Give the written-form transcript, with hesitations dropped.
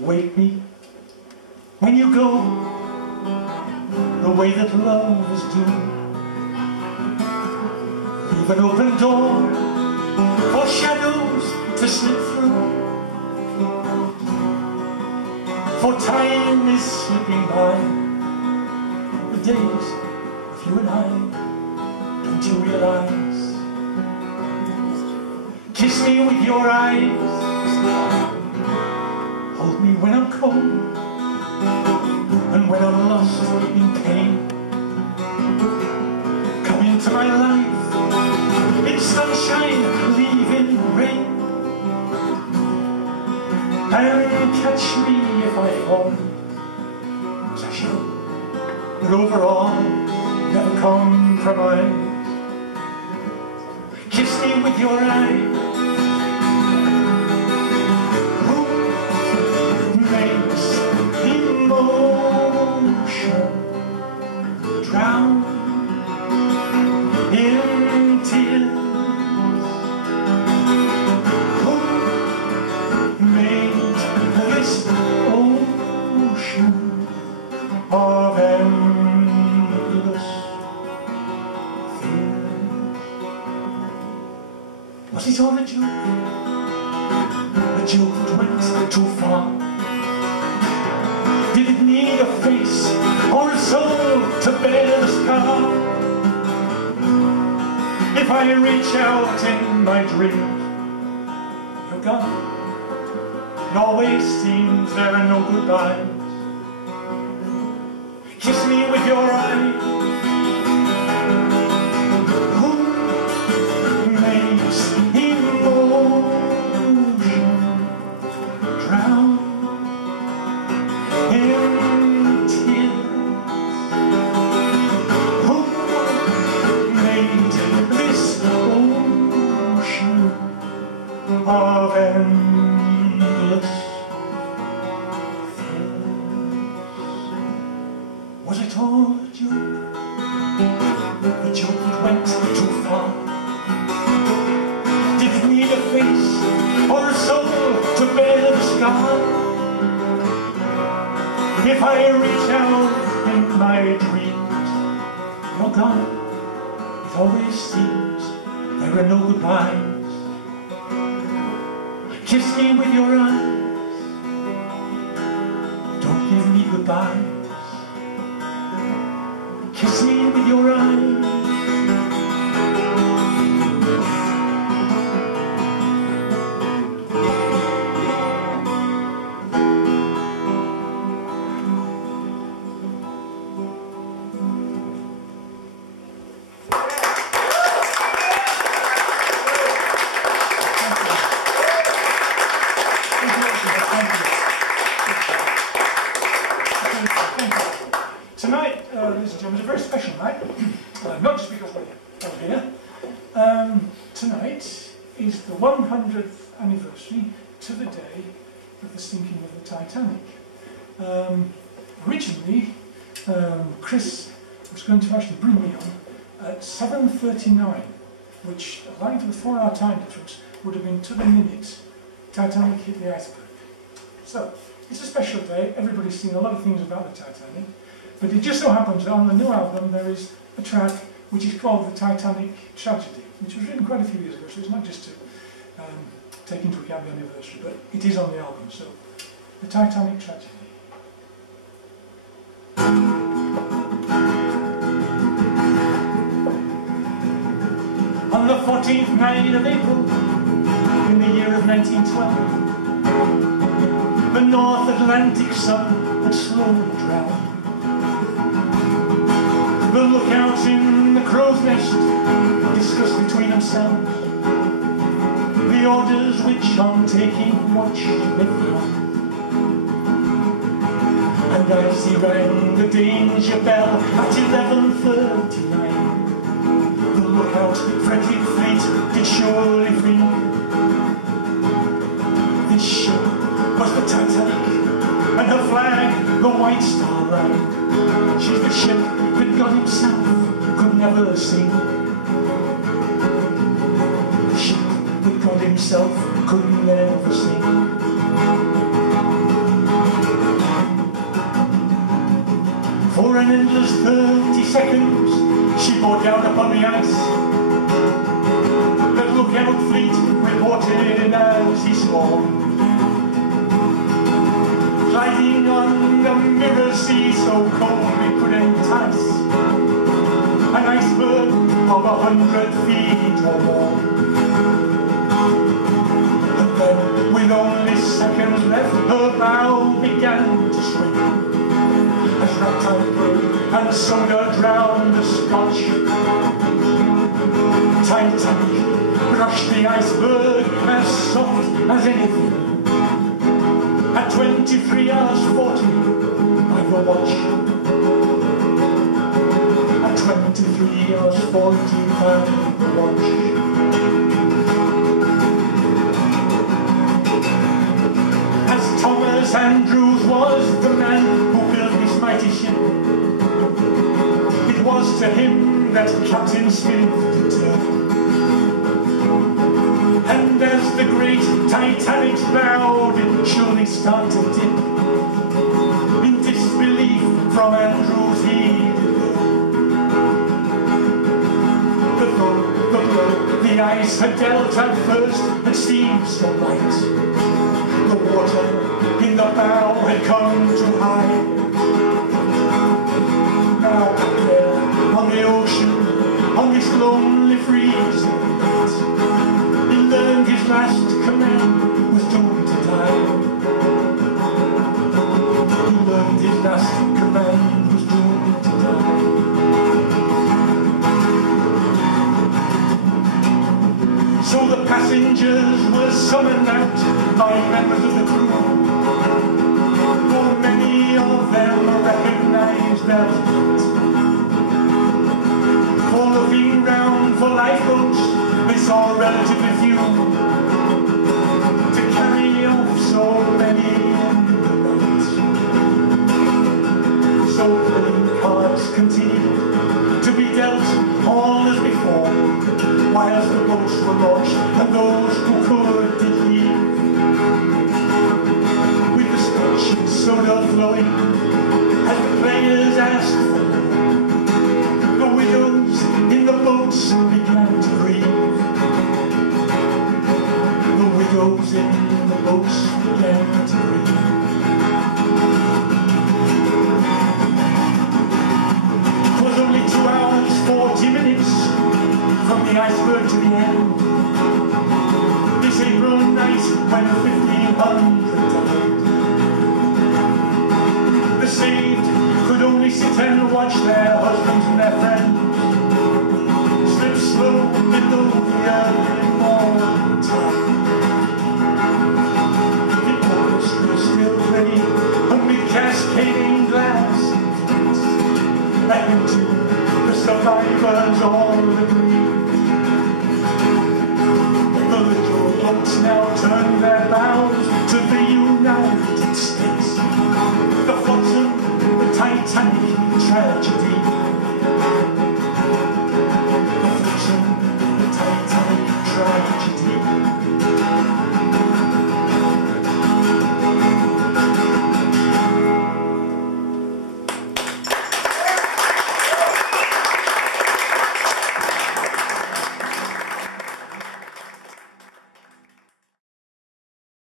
Wake me when you go, the way that love is due. Leave an open door for shadows to slip through. For time is slipping by, the days with you and I, don't you realize? Kiss me with your eyes, hold me when I'm cold, and when I'm lost in pain. Come into my life, in sunshine, leave in rain, and catch me if I fall, as I shall, but overall, never compromise. Kiss me with your eyes. Drown in tears. Who made this ocean of endless fears? Was it all a joke? A joke that went too far? Did it need a face or a soul to bear the scar? If I reach out in my dreams, you're gone. It always seems there are no goodbyes. Kiss me with your eyes. Who makes emotion drown in tears? Who made this ocean of endless fears? Was it all a joke? A joke that went too far? Did it need a face or a soul to bear the scar? If I reach out in my dreams, you're gone. It always seems there are no goodbyes. Kiss me with your eyes. Don't give me goodbyes. Kiss me with your eyes. Tonight, ladies and gentlemen, is a very special night, not just because we're here. Tonight is the 100th anniversary to the day of the sinking of the Titanic. Originally, Chris was going to actually bring me on at 7:39, which, allowing for the 4-hour time difference, would have been to the minute Titanic hit the iceberg. So, it's a special day. Everybody's seen a lot of things about the Titanic. But it just so happens that on the new album there is a track which is called The Titanic Tragedy, which was written quite a few years ago, so it's not just to take into account the anniversary, but it is on the album. So, The Titanic Tragedy. On the 14th night of April, in the year of 1912, the North Atlantic sun had slowly drowned. The lookouts in the crow's nest discussed between themselves the orders which on taking watch they found. And as he rang the danger bell at 11:39, the lookout friendly fleet did surely think this ship was the Titanic, and her flag the White Star Line. She's the ship that God himself could never sing. The ship that God himself could never sing. an endless 30 seconds she bore down upon the ice. The lookout fleet reported as he swore, gliding on the mirror sea so cold we could entice an iceberg of 100 feet or more. And then, with only seconds left, her bow began to swing as ragtime broke and soda drowned the Scotch. Titanic brushed the iceberg as soft as anything. At 23 hours 40 by the watch. At 23 hours 40 by the watch. As Thomas Andrews was the man who built this mighty ship, it was to him that Captain Smith turned. And as the great Titanic's bow did surely start to dip, in disbelief from Andrews he did go. The blow the ice had dealt at first had seemed so light. The water in the bow had come too high. Now up there on the ocean, on this lonely freezing night, he learned his last command was doomed to die. He learned his last command was doomed to die. So the passengers were summoned out by members of the crew, for many of them recognized their fate. For looking round for lifeboats, they saw relatively few to carry off so many in the night. So playing cards continued to be dealt all as before, whilst the boats were launched and those who could did leave. With the Scotch soda flowing as the players asked for more, the widows in the boats began to grieve. The widows in the boats began to grieve. It was only 2 hours 40 minutes from the iceberg to the end. This April night when 1,500 died. The saved could only sit and watch their husbands and their friends